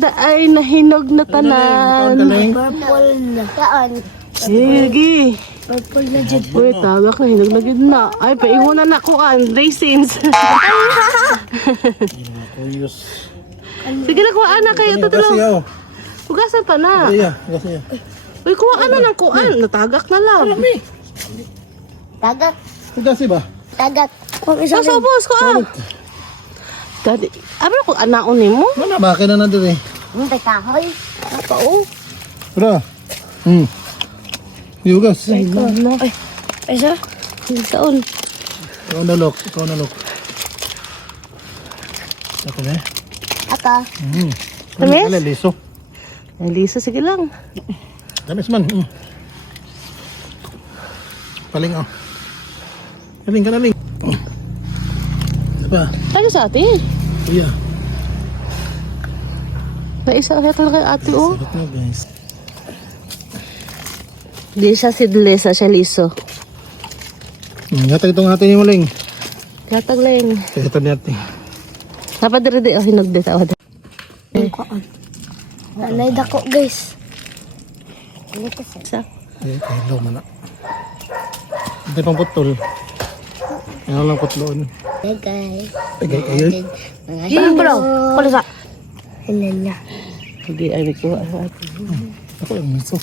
Inda ay nahinog na tanan. Purple na taan. Sige. Purple na dyan. Uy, tawag na, hinog na gid na. Ay, paingon na kuan, raisins. Kuyos. Sige na, kuhaan na kayo. Tutulong. Hugasan pa na. Gasiya. Uy, kuhaan na ng kuan. Natagak na lang. Tagak. Gasi ba? Tagak. Kung isang Pasubos ko ah. Dadi, ano ko anaon ni mo? Mana ba na diri? hindi kahoy. Napao. Bro. Yugas. Ay, na. Ay, Isa? saon. Ikaw na look. Ako na. Aka. Tamis? Ala liso. Ay, Lisa, sige lang. Tamis man. Paling oh. Paling ka naling. Diba? Tayo sa atin. Kuya. Naisa ka kay ate, oh. Sarap na guys. Di siya sidlesa, siya liso. Hatag itong atin yung muling. Katag lang. Ito natin. Napadiri di, oh, hinog di tawad. Nanay dako guys. Ano kasi? Isa. Ay, hello man na. Ito pang putol. Ano lang putloon. Hey guys. Tagay kayo. Ano bro? Pala sa. Hindi na. Hindi ay ko. Ako lang miso.